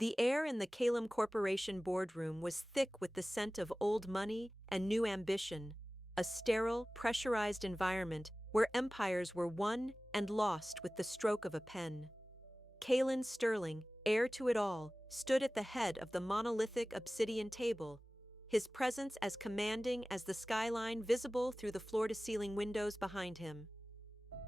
The air in the Calum Corporation boardroom was thick with the scent of old money and new ambition, a sterile, pressurized environment where empires were won and lost with the stroke of a pen. Calum Sterling, heir to it all, stood at the head of the monolithic obsidian table, his presence as commanding as the skyline visible through the floor-to-ceiling windows behind him.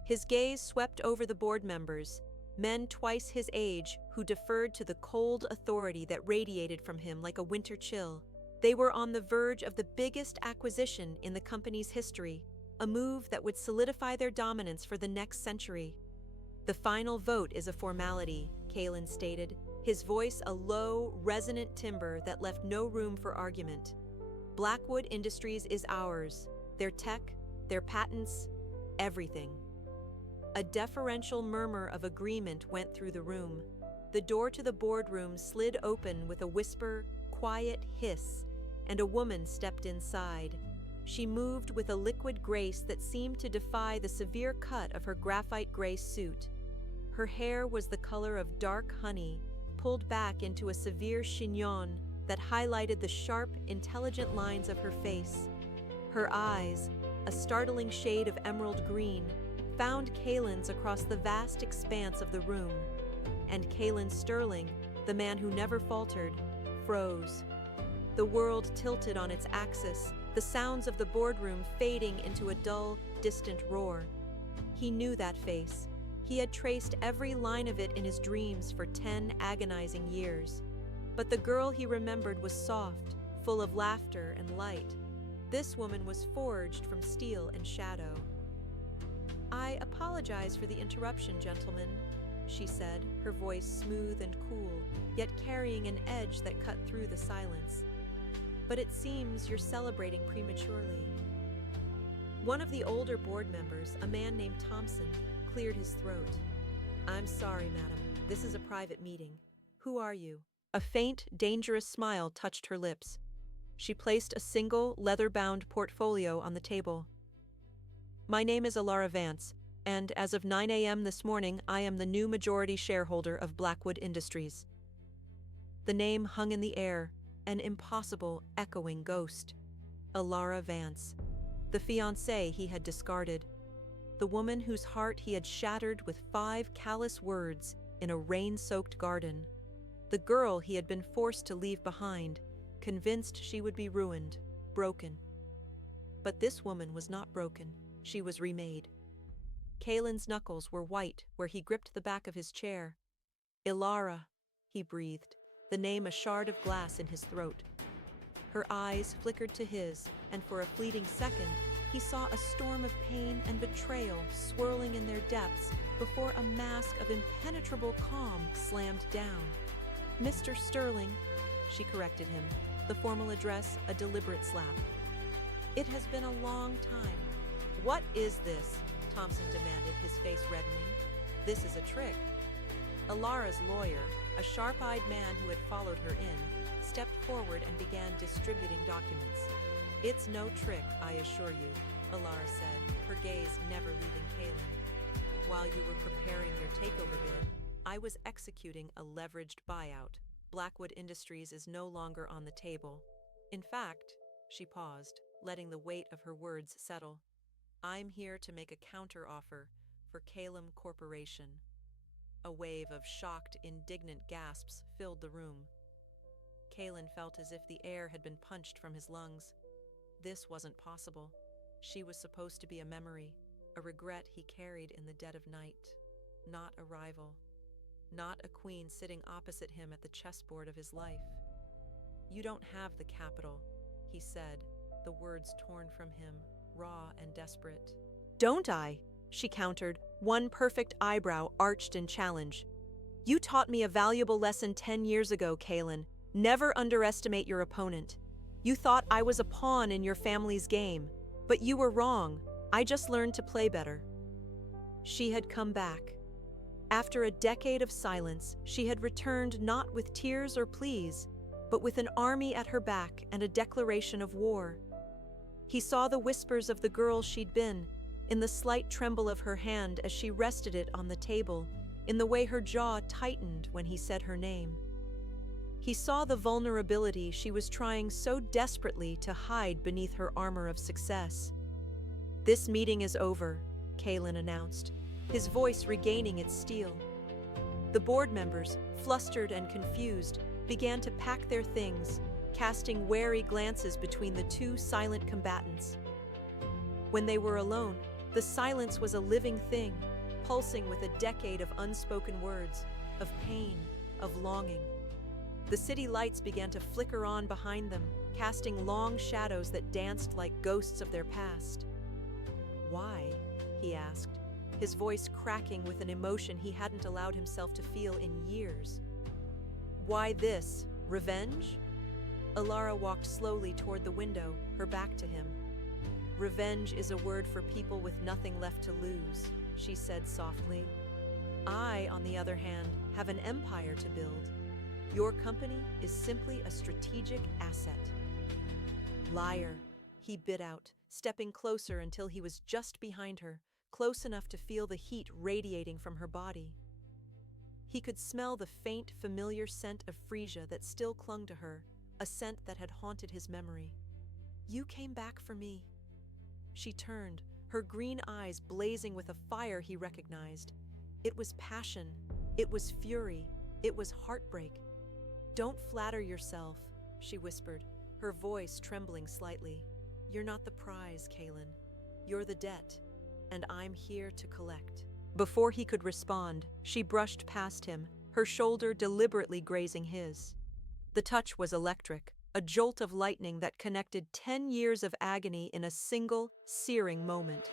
His gaze swept over the board members, men twice his age who deferred to the cold authority that radiated from him like a winter chill. They were on the verge of the biggest acquisition in the company's history, a move that would solidify their dominance for the next century. "The final vote is a formality," Calum stated, his voice a low, resonant timbre that left no room for argument. "Blackwood Industries is ours, their tech, their patents, everything." A deferential murmur of agreement went through the room. The door to the boardroom slid open with a whisper, quiet hiss, and a woman stepped inside. She moved with a liquid grace that seemed to defy the severe cut of her graphite gray suit. Her hair was the color of dark honey, pulled back into a severe chignon that highlighted the sharp, intelligent lines of her face. Her eyes, a startling shade of emerald green, found Calum's across the vast expanse of the room. And Calum Sterling, the man who never faltered, froze. The world tilted on its axis, the sounds of the boardroom fading into a dull, distant roar. He knew that face. He had traced every line of it in his dreams for 10 agonizing years. But the girl he remembered was soft, full of laughter and light. This woman was forged from steel and shadow. "I apologize for the interruption, gentlemen," she said, her voice smooth and cool, yet carrying an edge that cut through the silence. "But it seems you're celebrating prematurely." One of the older board members, a man named Thompson, cleared his throat. "I'm sorry, madam. This is a private meeting. Who are you?" A faint, dangerous smile touched her lips. She placed a single, leather-bound portfolio on the table. "My name is Alara Vance, and as of 9 a.m. this morning, I am the new majority shareholder of Blackwood Industries." The name hung in the air, an impossible, echoing ghost. Alara Vance, the fiancée he had discarded, the woman whose heart he had shattered with 5 callous words in a rain-soaked garden, the girl he had been forced to leave behind, convinced she would be ruined, broken. But this woman was not broken. She was remade. Calum's knuckles were white where he gripped the back of his chair. "Ilara," he breathed, the name a shard of glass in his throat. Her eyes flickered to his, and for a fleeting second, he saw a storm of pain and betrayal swirling in their depths before a mask of impenetrable calm slammed down. "Mr. Sterling," she corrected him, the formal address a deliberate slap. "It has been a long time." "What is this?" Thompson demanded, his face reddening. "This is a trick." Alara's lawyer, a sharp-eyed man who had followed her in, stepped forward and began distributing documents. "It's no trick, I assure you," Alara said, her gaze never leaving Calum. "While you were preparing your takeover bid, I was executing a leveraged buyout. Blackwood Industries is no longer on the table. In fact," she paused, letting the weight of her words settle, "I'm here to make a counter-offer for Calum Corporation." A wave of shocked, indignant gasps filled the room. Calum felt as if the air had been punched from his lungs. This wasn't possible. She was supposed to be a memory, a regret he carried in the dead of night, not a rival, not a queen sitting opposite him at the chessboard of his life. "You don't have the capital," he said, the words torn from him, raw and desperate. "Don't I?" she countered, one perfect eyebrow arched in challenge. "You taught me a valuable lesson 10 years ago, Calum. Never underestimate your opponent. You thought I was a pawn in your family's game, but you were wrong. I just learned to play better." She had come back. After a decade of silence, she had returned not with tears or pleas, but with an army at her back and a declaration of war. He saw the whispers of the girl she'd been, in the slight tremble of her hand as she rested it on the table, in the way her jaw tightened when he said her name. He saw the vulnerability she was trying so desperately to hide beneath her armor of success. "This meeting is over," Kalen announced, his voice regaining its steel. The board members, flustered and confused, began to pack their things, casting wary glances between the two silent combatants. When they were alone, the silence was a living thing, pulsing with a decade of unspoken words, of pain, of longing. The city lights began to flicker on behind them, casting long shadows that danced like ghosts of their past. "Why?" he asked, his voice cracking with an emotion he hadn't allowed himself to feel in years. "Why this? Revenge?" Alara walked slowly toward the window, her back to him. "Revenge is a word for people with nothing left to lose," she said softly. "I, on the other hand, have an empire to build. Your company is simply a strategic asset." "Liar," he bit out, stepping closer until he was just behind her, close enough to feel the heat radiating from her body. He could smell the faint, familiar scent of freesia that still clung to her, a scent that had haunted his memory. "You came back for me." She turned, her green eyes blazing with a fire he recognized. It was passion, it was fury, it was heartbreak. "Don't flatter yourself," she whispered, her voice trembling slightly. "You're not the prize, Kalen. You're the debt, and I'm here to collect." Before he could respond, she brushed past him, her shoulder deliberately grazing his. The touch was electric, a jolt of lightning that connected 10 years of agony in a single, searing moment.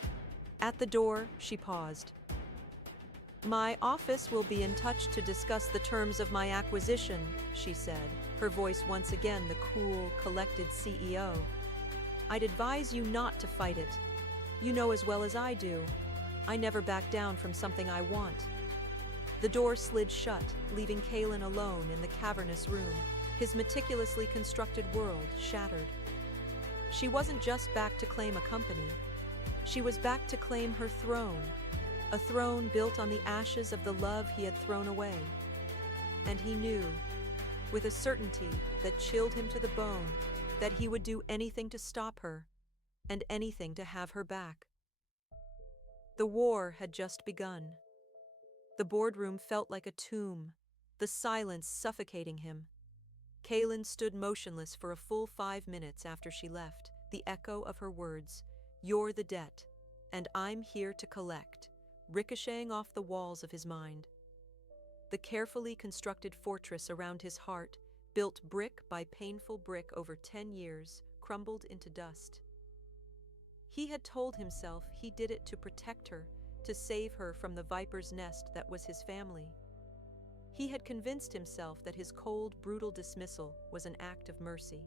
At the door, she paused. "My office will be in touch to discuss the terms of my acquisition," she said, her voice once again the cool, collected CEO. "I'd advise you not to fight it. You know as well as I do, I never back down from something I want." The door slid shut, leaving Kalen alone in the cavernous room, his meticulously constructed world shattered. She wasn't just back to claim a company. She was back to claim her throne, a throne built on the ashes of the love he had thrown away. And he knew, with a certainty that chilled him to the bone, that he would do anything to stop her, and anything to have her back. The war had just begun. The boardroom felt like a tomb, the silence suffocating him. Kalen stood motionless for a full 5 minutes after she left, the echo of her words, "You're the debt, and I'm here to collect," ricocheting off the walls of his mind. The carefully constructed fortress around his heart, built brick by painful brick over 10 years, crumbled into dust. He had told himself he did it to protect her, to save her from the viper's nest that was his family. He had convinced himself that his cold, brutal dismissal was an act of mercy.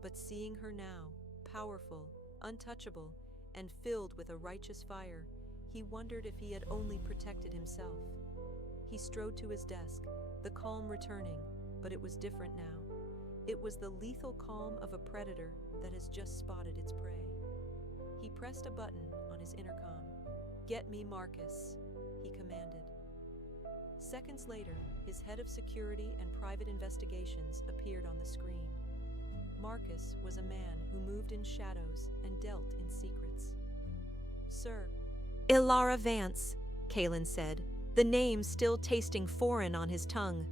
But seeing her now, powerful, untouchable, and filled with a righteous fire, he wondered if he had only protected himself. He strode to his desk, the calm returning, but it was different now. It was the lethal calm of a predator that has just spotted its prey. He pressed a button on his intercom. "Get me Marcus," he commanded. Seconds later, his head of security and private investigations appeared on the screen. Marcus was a man who moved in shadows and dealt in secrets. "Sir." "Ilara Vance," Kalen said, the name still tasting foreign on his tongue.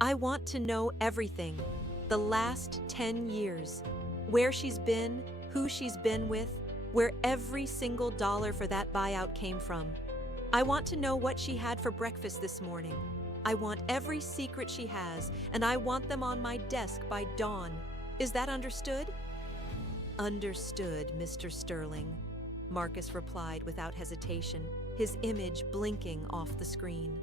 "I want to know everything, the last 10 years, where she's been, who she's been with, where every single dollar for that buyout came from. I want to know what she had for breakfast this morning. I want every secret she has, and I want them on my desk by dawn. Is that understood?" "Understood, Mr. Sterling," Marcus replied without hesitation, his image blinking off the screen.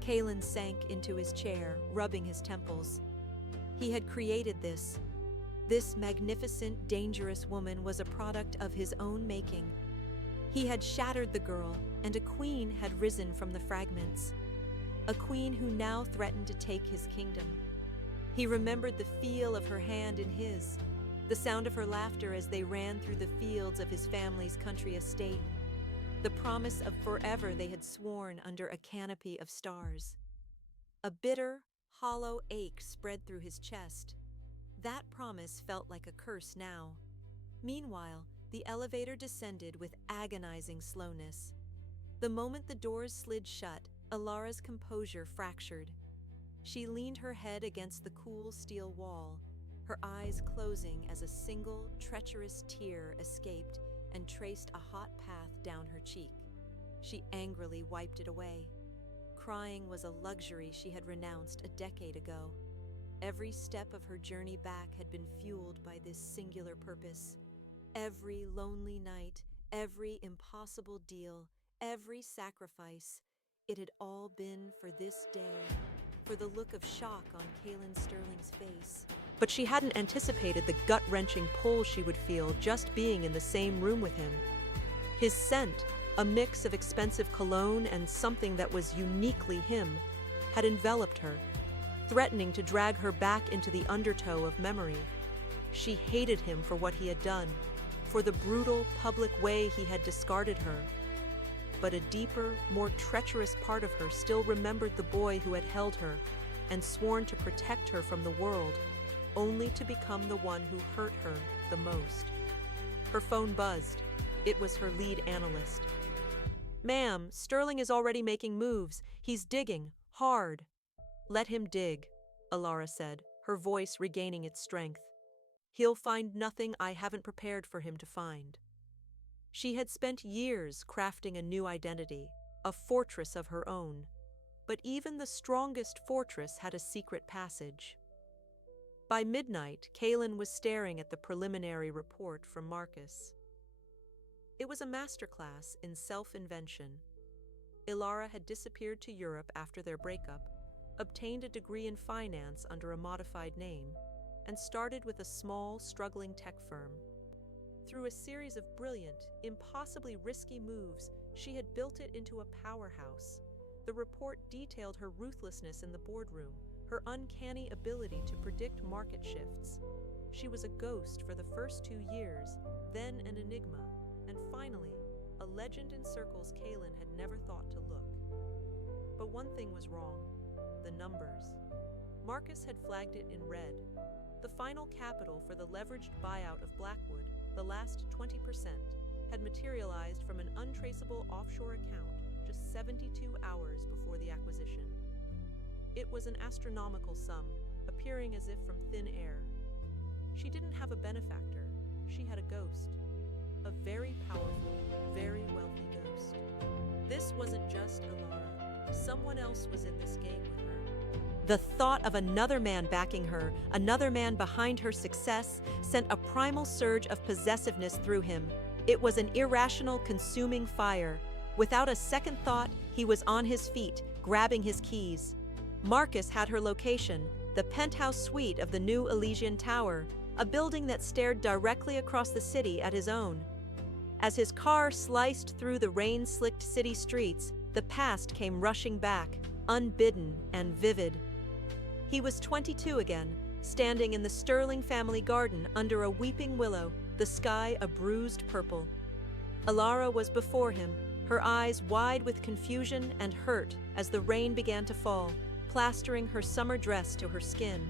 Kalen sank into his chair, rubbing his temples. He had created this. This magnificent, dangerous woman was a product of his own making. He had shattered the girl, and a queen had risen from the fragments. A queen who now threatened to take his kingdom. He remembered the feel of her hand in his, the sound of her laughter as they ran through the fields of his family's country estate, the promise of forever they had sworn under a canopy of stars. A bitter, Hollow ache spread through his chest. That promise felt like a curse now. Meanwhile, the elevator descended with agonizing slowness. The moment the doors slid shut, Alara's composure fractured. She leaned her head against the cool steel wall, her eyes closing as a single, treacherous tear escaped and traced a hot path down her cheek. She angrily wiped it away. Crying was a luxury she had renounced a decade ago. Every step of her journey back had been fueled by this singular purpose. Every lonely night, every impossible deal, every sacrifice, it had all been for this day, for the look of shock on Kaylin Sterling's face. But she hadn't anticipated the gut-wrenching pull she would feel just being in the same room with him. His scent, a mix of expensive cologne and something that was uniquely him, had enveloped her, threatening to drag her back into the undertow of memory. She hated him for what he had done, for the brutal, public way he had discarded her. But a deeper, more treacherous part of her still remembered the boy who had held her and sworn to protect her from the world, only to become the one who hurt her the most. Her phone buzzed. It was her lead analyst. "Ma'am, Sterling is already making moves. He's digging, hard." "Let him dig," Alara said, her voice regaining its strength. "He'll find nothing I haven't prepared for him to find." She had spent years crafting a new identity, a fortress of her own. But even the strongest fortress had a secret passage. By midnight, Kaylin was staring at the preliminary report from Marcus. It was a masterclass in self-invention. Ilara had disappeared to Europe after their breakup, obtained a degree in finance under a modified name, and started with a small, struggling tech firm. Through a series of brilliant, impossibly risky moves, she had built it into a powerhouse. The report detailed her ruthlessness in the boardroom, her uncanny ability to predict market shifts. She was a ghost for the first 2 years, then an enigma, and finally, a legend in circles Kaylin had never thought to look. But one thing was wrong: the numbers. Marcus had flagged it in red. The final capital for the leveraged buyout of Blackwood, the last 20%, had materialized from an untraceable offshore account just 72 hours before the acquisition. It was an astronomical sum, appearing as if from thin air. She didn't have a benefactor, she had a ghost. A very powerful, very wealthy ghost. This wasn't just Ilara. Someone else was in this game with her. The thought of another man backing her, another man behind her success, sent a primal surge of possessiveness through him. It was an irrational, consuming fire. Without a second thought, he was on his feet, grabbing his keys. Marcus had her location, the penthouse suite of the new Elysian Tower, a building that stared directly across the city at his own. As his car sliced through the rain-slicked city streets, the past came rushing back, unbidden and vivid. He was 22 again, standing in the Sterling family garden under a weeping willow, the sky a bruised purple. Ilara was before him, her eyes wide with confusion and hurt as the rain began to fall, plastering her summer dress to her skin.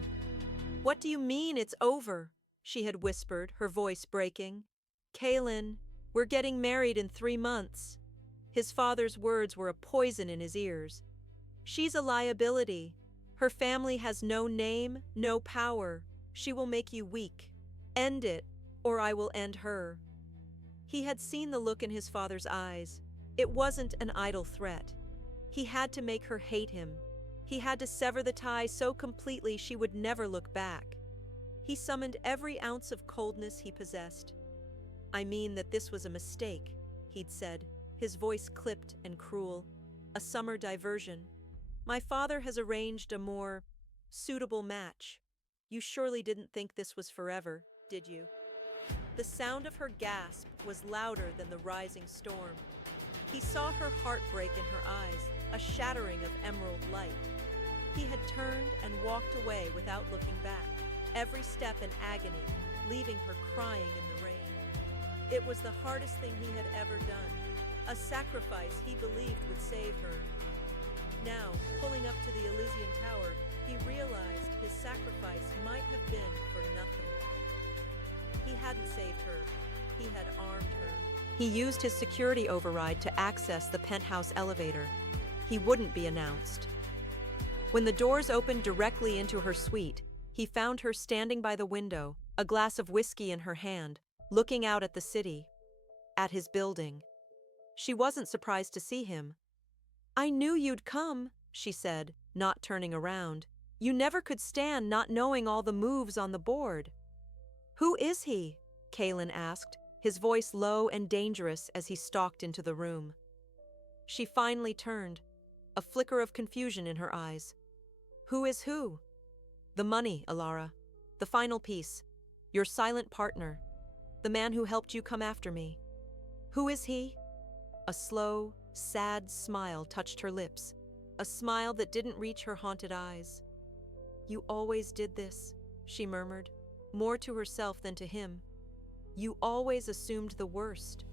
"What do you mean it's over?" she had whispered, her voice breaking. "Kaylin, we're getting married in 3 months." His father's words were a poison in his ears. "She's a liability. Her family has no name, no power. She will make you weak. End it, or I will end her." He had seen the look in his father's eyes. It wasn't an idle threat. He had to make her hate him. He had to sever the tie so completely she would never look back. He summoned every ounce of coldness he possessed. "I mean that this was a mistake," he'd said, his voice clipped and cruel. "A summer diversion. My father has arranged a more suitable match. You surely didn't think this was forever, did you?" The sound of her gasp was louder than the rising storm. He saw her heart break in her eyes, a shattering of emerald light. He had turned and walked away without looking back, every step in agony, leaving her crying in the rain. It was the hardest thing he had ever done, a sacrifice he believed would save her. Now, pulling up to the Elysian Tower, He realized his sacrifice might have been for nothing. He hadn't saved her, he had armed her. He used his security override to access the penthouse elevator. He wouldn't be announced. When the doors opened directly into her suite, he found her standing by the window, a glass of whiskey in her hand, looking out at the city, at his building. She wasn't surprised to see him. "I knew you'd come," she said, not turning around. "You never could stand not knowing all the moves on the board." "Who is he?" Kaylin asked, his voice low and dangerous as he stalked into the room. She finally turned, a flicker of confusion in her eyes. "Who is who?" "The money, Ilara. The final piece. Your silent partner. The man who helped you come after me." "Who is he?" A slow, sad smile touched her lips, a smile that didn't reach her haunted eyes. "You always did this," she murmured, more to herself than to him. "You always assumed the worst.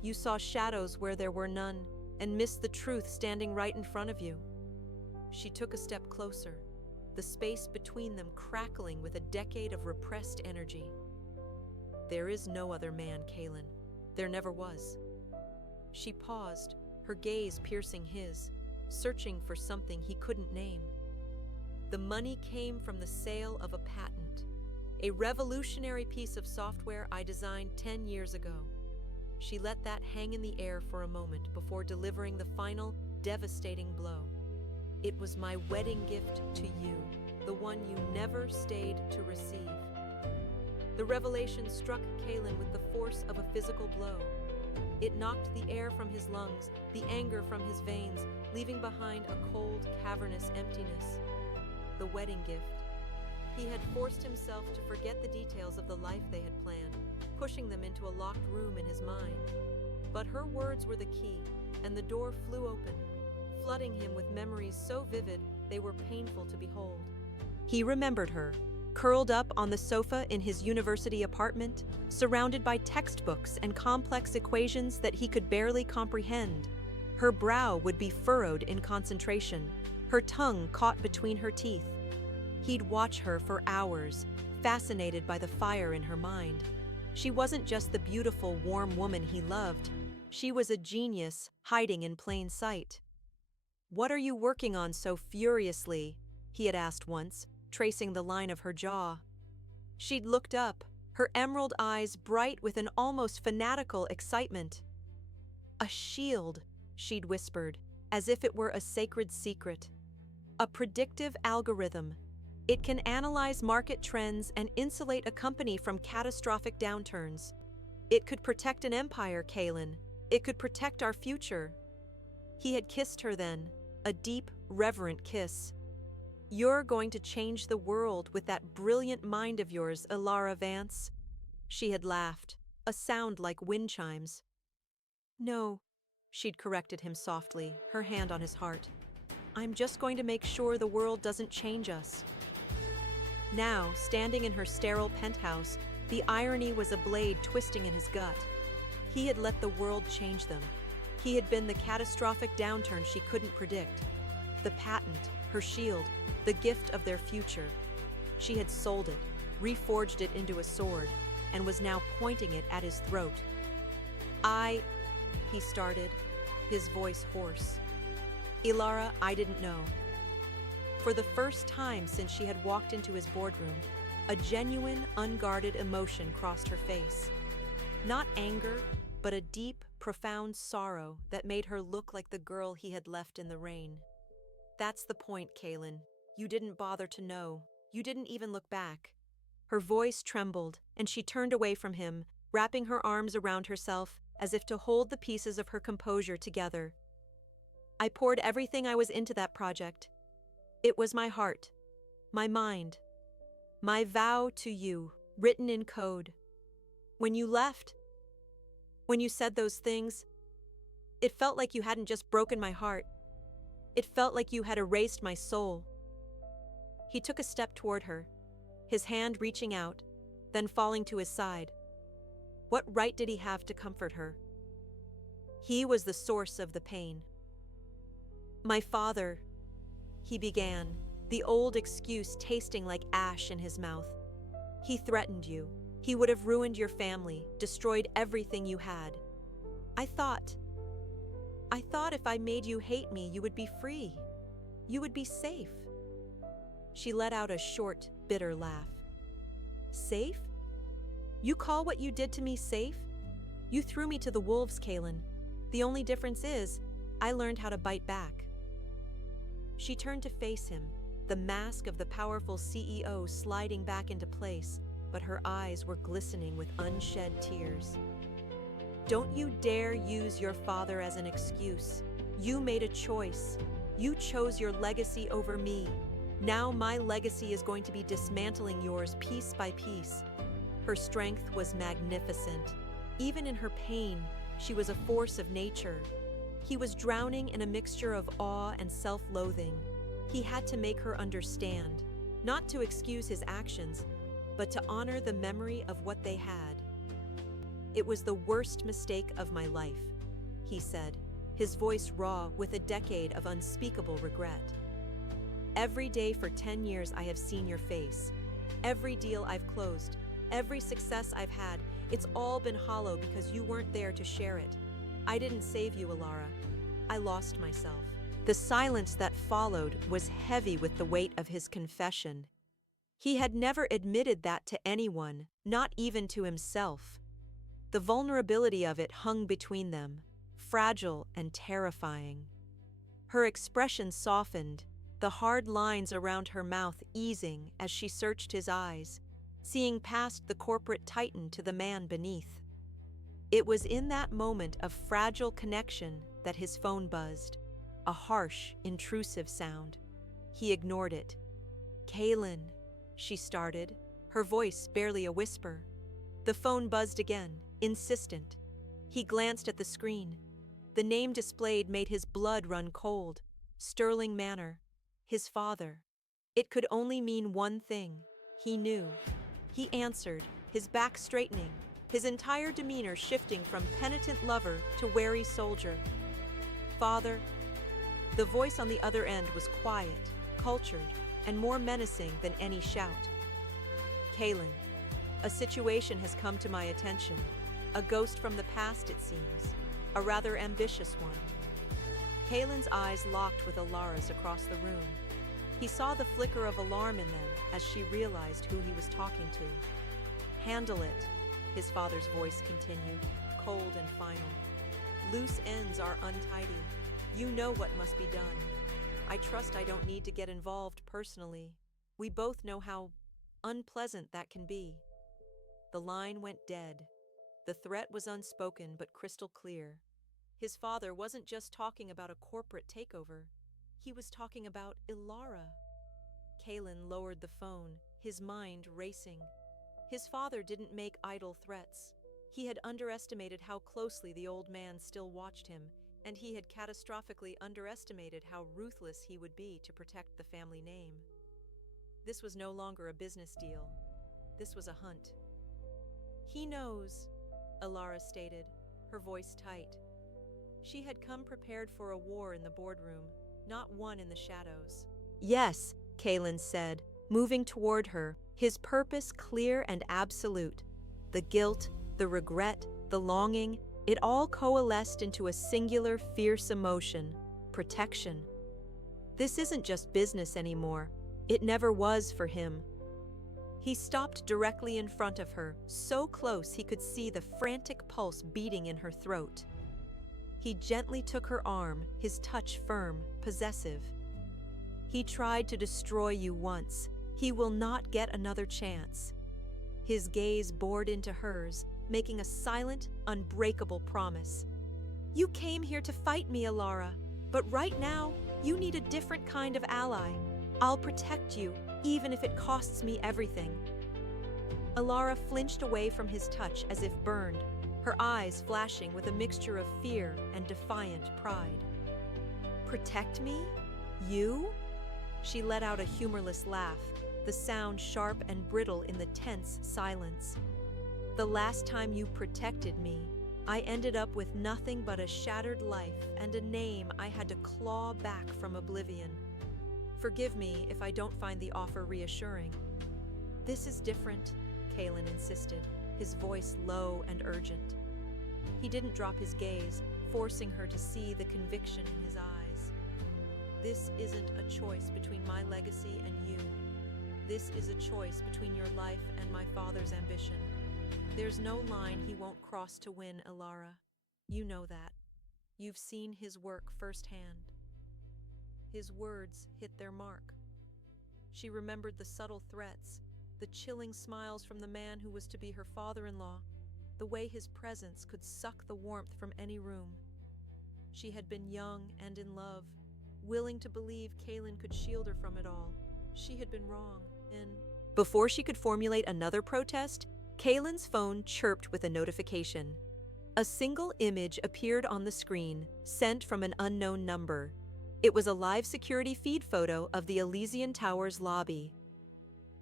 You saw shadows where there were none, and missed the truth standing right in front of you." She took a step closer, the space between them crackling with a decade of repressed energy. "There is no other man, Kaylin. There never was." She paused, her gaze piercing his, searching for something he couldn't name. "The money came from the sale of a patent, a revolutionary piece of software I designed 10 years ago." She let that hang in the air for a moment before delivering the final, devastating blow. "It was my wedding gift to you, the one you never stayed to receive." The revelation struck Kaylin with the force of a physical blow. It knocked the air from his lungs, the anger from his veins, leaving behind a cold, cavernous emptiness. The wedding gift. He had forced himself to forget the details of the life they had planned, pushing them into a locked room in his mind. But her words were the key, and the door flew open, flooding him with memories so vivid they were painful to behold. He remembered her, curled up on the sofa in his university apartment, surrounded by textbooks and complex equations that he could barely comprehend. Her brow would be furrowed in concentration, her tongue caught between her teeth. He'd watch her for hours, fascinated by the fire in her mind. She wasn't just the beautiful, warm woman he loved. She was a genius hiding in plain sight. "What are you working on so furiously?" he had asked once, tracing the line of her jaw. She'd looked up, her emerald eyes bright with an almost fanatical excitement. "A shield," she'd whispered, as if it were a sacred secret. "A predictive algorithm. It can analyze market trends and insulate a company from catastrophic downturns. It could protect an empire, Kaylin. It could protect our future." He had kissed her then, a deep, reverent kiss. "You're going to change the world with that brilliant mind of yours, Ilara Vance." She had laughed, a sound like wind chimes. "No," she'd corrected him softly, her hand on his heart. "I'm just going to make sure the world doesn't change us." Now, standing in her sterile penthouse, the irony was a blade twisting in his gut. He had let the world change them. He had been the catastrophic downturn she couldn't predict. The patent, her shield, the gift of their future. She had sold it, reforged it into a sword, and was now pointing it at his throat. He started, his voice hoarse. "Ilara, I didn't know." For the first time since she had walked into his boardroom, a genuine, unguarded emotion crossed her face. Not anger, but a deep, profound sorrow that made her look like the girl he had left in the rain. "That's the point, Kaylin. You didn't bother to know. You didn't even look back." Her voice trembled, and she turned away from him, wrapping her arms around herself as if to hold the pieces of her composure together. "I poured everything I was into that project. It was my heart, my mind, my vow to you, written in code. When you left, when you said those things, it felt like you hadn't just broken my heart. It felt like you had erased my soul." He took a step toward her, his hand reaching out, then falling to his side. What right did he have to comfort her? He was the source of the pain. "My father," he began, the old excuse tasting like ash in his mouth. He threatened you. He would have ruined your family, destroyed everything you had. I thought if I made you hate me, you would be free. You would be safe. She let out a short, bitter laugh. Safe? You call what you did to me safe? You threw me to the wolves, Kaylin. The only difference is, I learned how to bite back. She turned to face him, the mask of the powerful CEO sliding back into place, but her eyes were glistening with unshed tears. Don't you dare use your father as an excuse. You made a choice. You chose your legacy over me. Now my legacy is going to be dismantling yours piece by piece. Her strength was magnificent. Even in her pain, she was a force of nature. He was drowning in a mixture of awe and self-loathing. He had to make her understand, not to excuse his actions, but to honor the memory of what they had. It was the worst mistake of my life, he said, his voice raw with a decade of unspeakable regret. Every day for 10 years I have seen your face. Every deal I've closed, every success I've had, it's all been hollow because you weren't there to share it. I didn't save you, Alara. I lost myself. The silence that followed was heavy with the weight of his confession. He had never admitted that to anyone, not even to himself. The vulnerability of it hung between them, fragile and terrifying. Her expression softened, the hard lines around her mouth easing as she searched his eyes, seeing past the corporate titan to the man beneath. It was in that moment of fragile connection that his phone buzzed, a harsh, intrusive sound. He ignored it. "Kaylin," she started, her voice barely a whisper. The phone buzzed again, insistent. He glanced at the screen. The name displayed made his blood run cold. Sterling Manor. His father. It could only mean one thing. He knew. He answered, his back straightening, his entire demeanor shifting from penitent lover to wary soldier. "Father." The voice on the other end was quiet, cultured, and more menacing than any shout. "Kaylin, a situation has come to my attention. A ghost from the past, it seems. A rather ambitious one." Kaylin's eyes locked with Alara's across the room. He saw the flicker of alarm in them as she realized who he was talking to. "Handle it," his father's voice continued, cold and final. "Loose ends are untidy. You know what must be done. I trust I don't need to get involved personally. We both know how unpleasant that can be." The line went dead. The threat was unspoken but crystal clear. His father wasn't just talking about a corporate takeover. He was talking about Ilara. Kaylin lowered the phone, his mind racing. His father didn't make idle threats. He had underestimated how closely the old man still watched him, and he had catastrophically underestimated how ruthless he would be to protect the family name. This was no longer a business deal. This was a hunt. "He knows," Ilara stated, her voice tight. She had come prepared for a war in the boardroom, not one in the shadows. "Yes," Kaylin said, moving toward her, his purpose clear and absolute. The guilt, the regret, the longing, it all coalesced into a singular, fierce emotion: protection. This isn't just business anymore. It never was for him. He stopped directly in front of her, so close he could see the frantic pulse beating in her throat. He gently took her arm, his touch firm, possessive. "He tried to destroy you once. He will not get another chance." His gaze bored into hers, making a silent, unbreakable promise. "You came here to fight me, Ilara, but right now, you need a different kind of ally. I'll protect you, even if it costs me everything." Ilara flinched away from his touch as if burned, her eyes flashing with a mixture of fear and defiant pride. "Protect me? You?" She let out a humorless laugh, the sound sharp and brittle in the tense silence. "The last time you protected me, I ended up with nothing but a shattered life and a name I had to claw back from oblivion. Forgive me if I don't find the offer reassuring. This is different, Kalen insisted, his voice low and urgent. He didn't drop his gaze, forcing her to see the conviction in his eyes. This isn't a choice between my legacy and you. This is a choice between your life and my father's ambition. There's no line he won't cross to win, Elara. You know that. You've seen his work firsthand. His words hit their mark. She remembered the subtle threats, the chilling smiles from the man who was to be her father-in-law, the way his presence could suck the warmth from any room. She had been young and in love, willing to believe Kalen could shield her from it all. She had been wrong, and before she could formulate another protest, Kalen's phone chirped with a notification. A single image appeared on the screen, sent from an unknown number. It was a live security feed photo of the Elysian Towers lobby.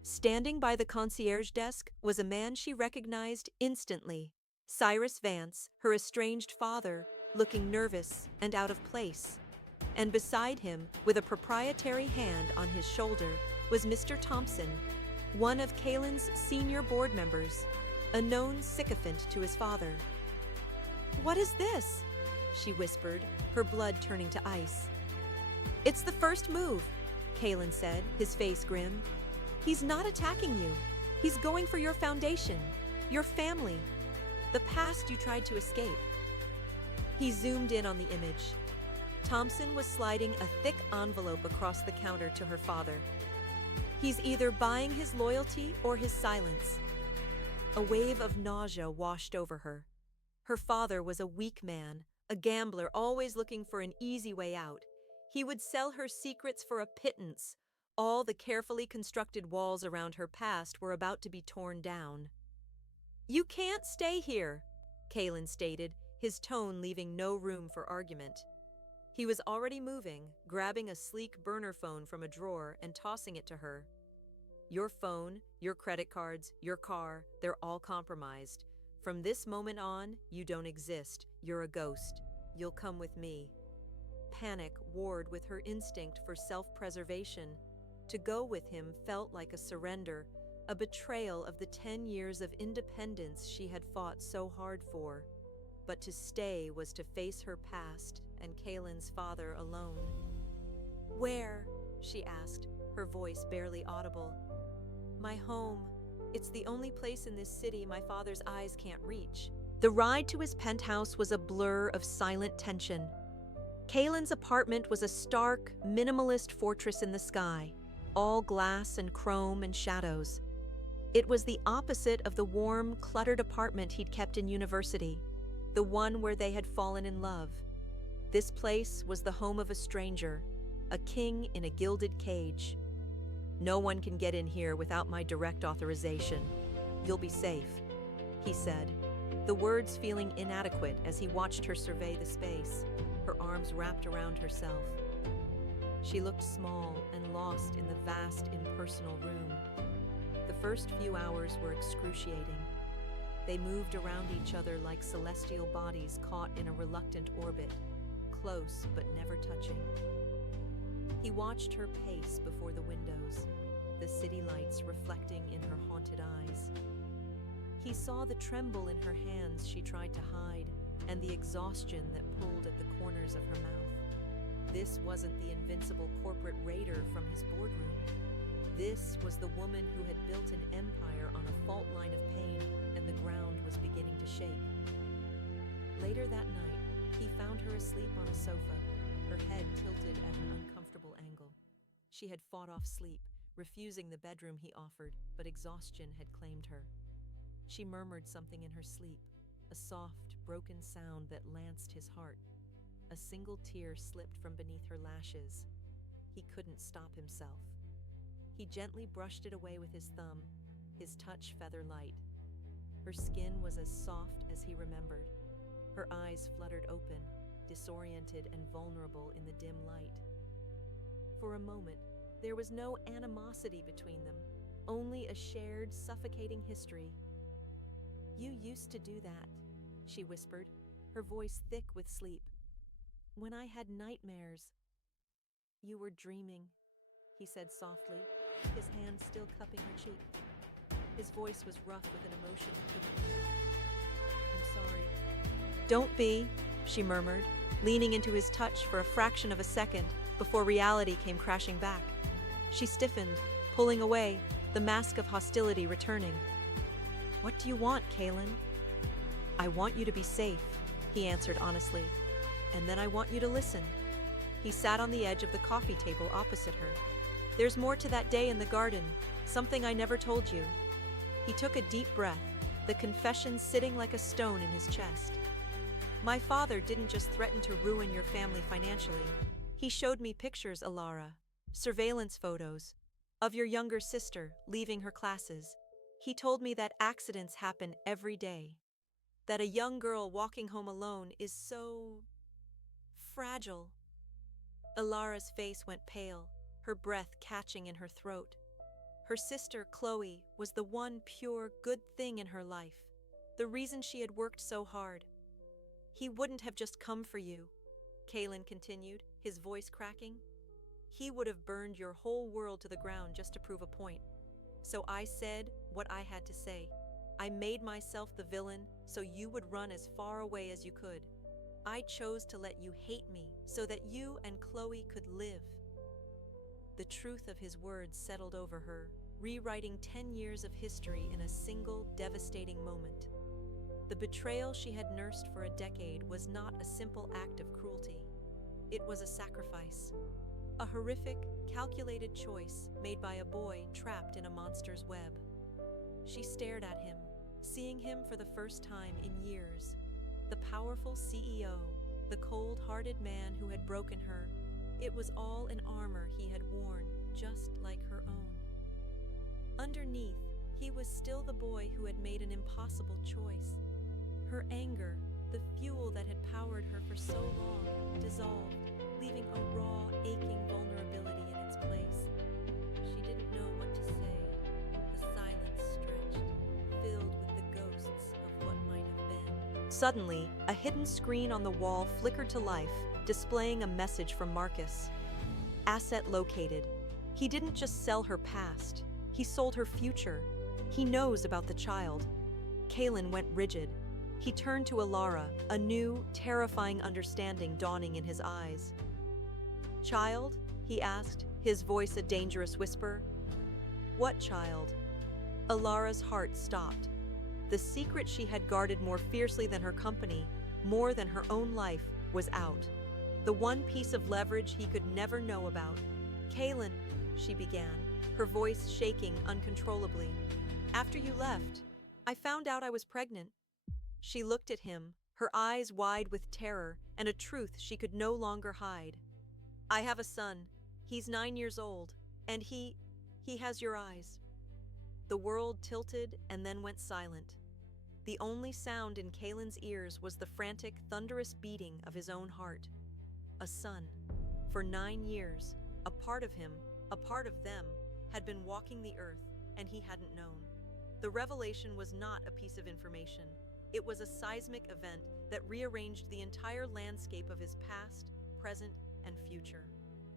Standing by the concierge desk was a man she recognized instantly. Cyrus Vance, her estranged father, looking nervous and out of place. And beside him, with a proprietary hand on his shoulder, was Mr. Thompson, one of Kalen's senior board members, a known sycophant to his father. "What is this?" she whispered, her blood turning to ice. "It's the first move," Kalen said, his face grim. "He's not attacking you. He's going for your foundation, your family, the past you tried to escape." He zoomed in on the image. Thompson was sliding a thick envelope across the counter to her father. "He's either buying his loyalty or his silence." A wave of nausea washed over her. Her father was a weak man, a gambler always looking for an easy way out. He would sell her secrets for a pittance. All the carefully constructed walls around her past were about to be torn down. "You can't stay here," Kalen stated, his tone leaving no room for argument. He was already moving, grabbing a sleek burner phone from a drawer and tossing it to her. "Your phone, your credit cards, your car, they're all compromised. From this moment on, you don't exist. You're a ghost. You'll come with me." Panic warred with her instinct for self-preservation. To go with him felt like a surrender, a betrayal of the 10 years of independence she had fought so hard for. But to stay was to face her past and Kalen's father alone. "Where?" she asked, her voice barely audible. "My home. It's the only place in this city my father's eyes can't reach." The ride to his penthouse was a blur of silent tension. Kalen's apartment was a stark, minimalist fortress in the sky, all glass and chrome and shadows. It was the opposite of the warm, cluttered apartment he'd kept in university, the one where they had fallen in love. This place was the home of a stranger, a king in a gilded cage. "No one can get in here without my direct authorization. You'll be safe," he said, the words feeling inadequate as he watched her survey the space, her arms wrapped around herself. She looked small and lost in the vast, impersonal room. The first few hours were excruciating. They moved around each other like celestial bodies caught in a reluctant orbit, close but never touching. He watched her pace before the windows, the city lights reflecting in her haunted eyes. He saw the tremble in her hands she tried to hide, and the exhaustion that pulled at the corners of her mouth. This wasn't the invincible corporate raider from his boardroom. This was the woman who had built an empire on a fault line of pain, and the ground was beginning to shake. Later that night, he found her asleep on a sofa, her head tilted at an uncomfortable angle. She had fought off sleep, refusing the bedroom he offered, but exhaustion had claimed her. She murmured something in her sleep, a soft, broken sound that lanced his heart. A single tear slipped from beneath her lashes. He couldn't stop himself. He gently brushed it away with his thumb, his touch feather-light. Her skin was as soft as he remembered. Her eyes fluttered open, disoriented and vulnerable in the dim light. For a moment, there was no animosity between them, only a shared, suffocating history. "You used to do that," she whispered, her voice thick with sleep. "When I had nightmares." "You were dreaming," he said softly, his hand still cupping her cheek. His voice was rough with an emotion he couldn't hide. I'm sorry. Don't be, she murmured, leaning into his touch for a fraction of a second before reality came crashing back. She stiffened, pulling away, the mask of hostility returning. What do you want, Kaylin? I want you to be safe, he answered honestly. And then I want you to listen. He sat on the edge of the coffee table opposite her. There's more to that day in the garden, something I never told you. He took a deep breath, the confession sitting like a stone in his chest. My father didn't just threaten to ruin your family financially. He showed me pictures, Alara, surveillance photos, of your younger sister leaving her classes. He told me that accidents happen every day, that a young girl walking home alone is so fragile. Alara's face went pale, her breath catching in her throat. Her sister, Chloe, was the one pure good thing in her life, the reason she had worked so hard. He wouldn't have just come for you, Kaylin continued, his voice cracking. He would have burned your whole world to the ground just to prove a point. So I said what I had to say. I made myself the villain so you would run as far away as you could. I chose to let you hate me so that you and Chloe could live. The truth of his words settled over her, rewriting 10 years of history in a single devastating moment. The betrayal she had nursed for a decade was not a simple act of cruelty. It was a sacrifice. A horrific, calculated choice made by a boy trapped in a monster's web. She stared at him, seeing him for the first time in years. The powerful CEO, the cold-hearted man who had broken her, it was all an armor he had worn, just like her own. Underneath, he was still the boy who had made an impossible choice. Her anger, the fuel that had powered her for so long, dissolved, leaving a raw, aching vulnerability in its place. She didn't know what to say. The silence stretched, filled with the ghosts of what might have been. Suddenly, a hidden screen on the wall flickered to life, displaying a message from Marcus. Asset located. He didn't just sell her past. He sold her future. He knows about the child. Kaylin went rigid. He turned to Alara, a new, terrifying understanding dawning in his eyes. Child? He asked, his voice a dangerous whisper. What child? Alara's heart stopped. The secret she had guarded more fiercely than her company, more than her own life, was out. The one piece of leverage he could never know about. Kaylin, she began, her voice shaking uncontrollably. After you left, I found out I was pregnant. She looked at him, her eyes wide with terror and a truth she could no longer hide. I have a son. He's 9 years old, and he has your eyes. The world tilted and then went silent. The only sound in Kaylin's ears was the frantic, thunderous beating of his own heart. A son. For 9 years, a part of him, a part of them, had been walking the earth, and he hadn't known. The revelation was not a piece of information. It was a seismic event that rearranged the entire landscape of his past, present, and future.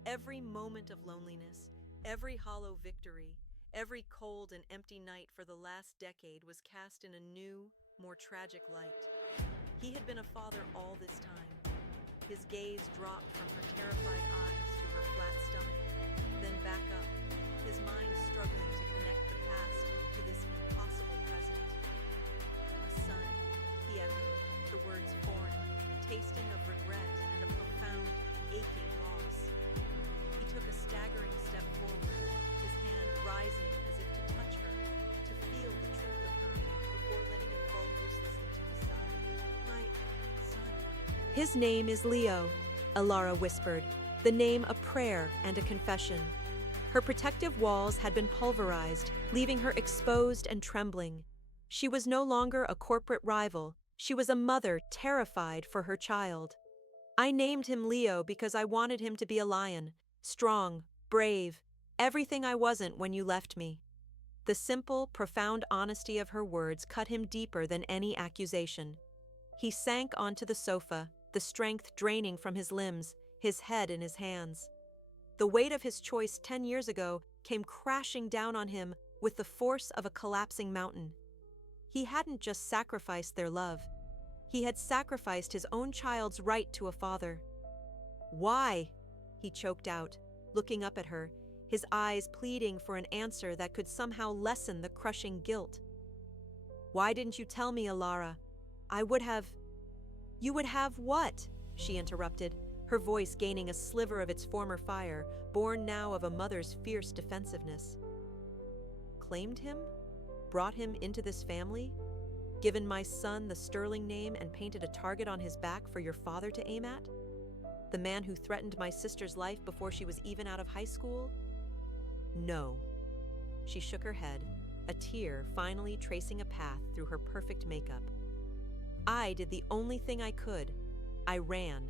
Every moment of loneliness, every hollow victory, every cold and empty night for the last decade was cast in a new, more tragic light. He had been a father all this time. His gaze dropped from her terrified eyes to her flat stomach, then back up, his mind struggling to connect the past to this impossible present. A son, he echoed, the words foreign, tasting of regret and a profound, aching loss. He took a staggering step forward, his hand rising as if to touch her, to feel the truth of her, before letting it fall uselessly to his side. My son. His name is Leo, Alara whispered, the name a prayer and a confession. Her protective walls had been pulverized, leaving her exposed and trembling. She was no longer a corporate rival. She was a mother terrified for her child. I named him Leo because I wanted him to be a lion, strong, brave, everything I wasn't when you left me. The simple, profound honesty of her words cut him deeper than any accusation. He sank onto the sofa, the strength draining from his limbs, his head in his hands. The weight of his choice 10 years ago came crashing down on him with the force of a collapsing mountain. He hadn't just sacrificed their love. He had sacrificed his own child's right to a father. "Why?" he choked out, looking up at her, his eyes pleading for an answer that could somehow lessen the crushing guilt. "Why didn't you tell me, Alara? I would have—" "You would have what?" she interrupted, her voice gaining a sliver of its former fire, born now of a mother's fierce defensiveness. "Claimed him? Brought him into this family? Given my son the Sterling name and painted a target on his back for your father to aim at? The man who threatened my sister's life before she was even out of high school? No." She shook her head, a tear finally tracing a path through her perfect makeup. "I did the only thing I could. I ran.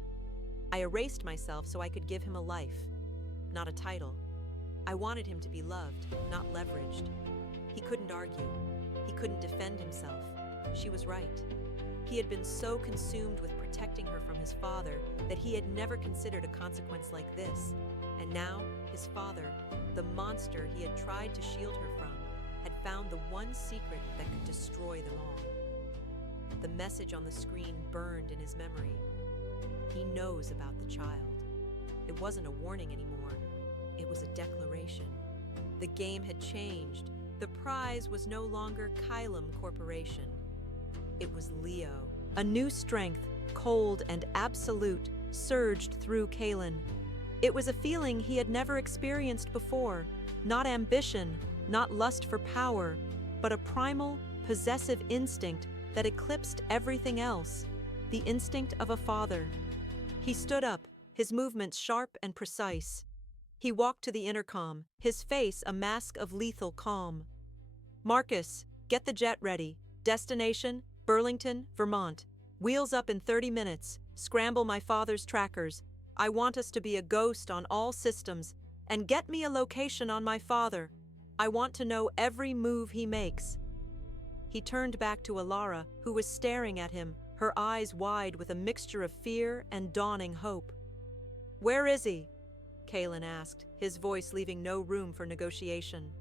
I erased myself so I could give him a life, not a title. I wanted him to be loved, not leveraged. He couldn't argue. He couldn't defend himself. She was right. He had been so consumed with protecting her from his father that he had never considered a consequence like this. And now, his father, the monster he had tried to shield her from, had found the one secret that could destroy them all. The message on the screen burned in his memory. He knows about the child. It wasn't a warning anymore. It was a declaration. The game had changed. The prize was no longer Kylum Corporation. It was Leo. A new strength, cold and absolute, surged through Kalen. It was a feeling he had never experienced before. Not ambition, not lust for power, but a primal, possessive instinct that eclipsed everything else. The instinct of a father. He stood up, his movements sharp and precise. He walked to the intercom, his face a mask of lethal calm. "Marcus, get the jet ready. Destination, Burlington, Vermont. Wheels up in 30 minutes. Scramble my father's trackers. I want us to be a ghost on all systems. And get me a location on my father. I want to know every move he makes." He turned back to Alara, who was staring at him, her eyes wide with a mixture of fear and dawning hope. "Where is he?" Kalen asked, his voice leaving no room for negotiation.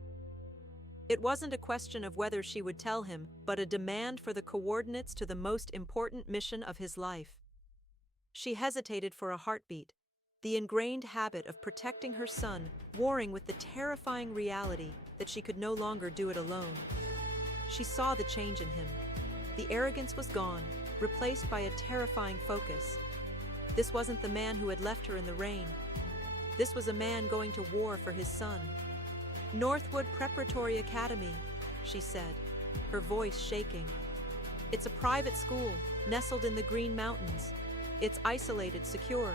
It wasn't a question of whether she would tell him, but a demand for the coordinates to the most important mission of his life. She hesitated for a heartbeat, the ingrained habit of protecting her son warring with the terrifying reality that she could no longer do it alone. She saw the change in him. The arrogance was gone, replaced by a terrifying focus. This wasn't the man who had left her in the rain. This was a man going to war for his son. "Northwood Preparatory Academy," she said, her voice shaking. "It's a private school, nestled in the Green Mountains. It's isolated, secure.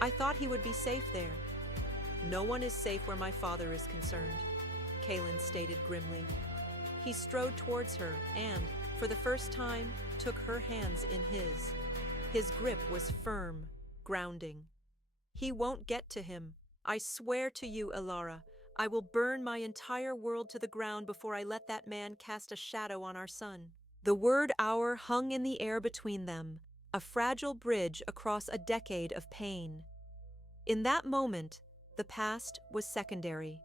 I thought he would be safe there." "No one is safe where my father is concerned," Kalen stated grimly. He strode towards her and, for the first time, took her hands in his. His grip was firm, grounding. "He won't get to him. I swear to you, Alara, I will burn my entire world to the ground before I let that man cast a shadow on our son." The word hour hung in the air between them, a fragile bridge across a decade of pain. In that moment, the past was secondary.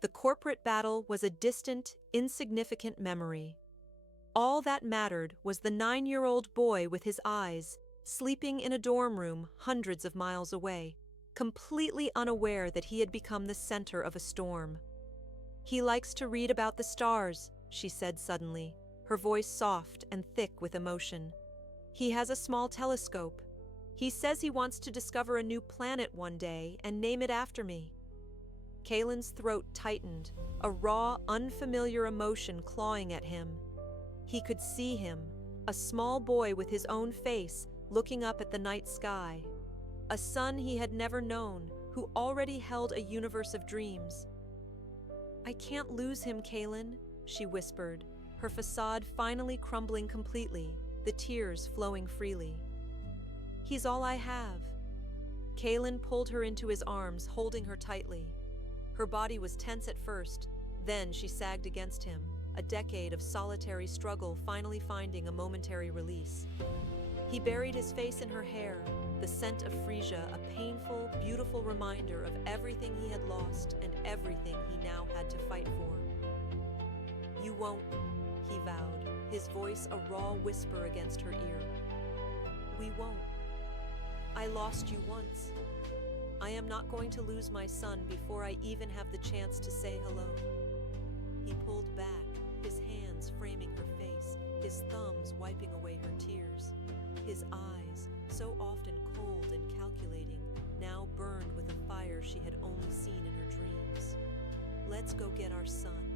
The corporate battle was a distant, insignificant memory. All that mattered was the 9-year-old boy with his eyes, sleeping in a dorm room hundreds of miles away, completely unaware that he had become the center of a storm. "He likes to read about the stars," she said suddenly, her voice soft and thick with emotion. "He has a small telescope. He says he wants to discover a new planet one day and name it after me." Kalen's throat tightened, a raw, unfamiliar emotion clawing at him. He could see him, a small boy with his own face, looking up at the night sky. A son he had never known, who already held a universe of dreams. "I can't lose him, Kalen," she whispered, her facade finally crumbling completely, the tears flowing freely. "He's all I have." Kalen pulled her into his arms, holding her tightly. Her body was tense at first, then she sagged against him, a decade of solitary struggle finally finding a momentary release. He buried his face in her hair, the scent of freesia, a painful, beautiful reminder of everything he had lost and everything he now had to fight for. "You won't," he vowed, his voice a raw whisper against her ear. "We won't. I lost you once. I am not going to lose my son before I even have the chance to say hello." He pulled back, his hands framing her face, his thumbs wiping away her tears. His eyes, so often cold and calculating, now burned with a fire she had only seen in her dreams. "Let's go get our son,"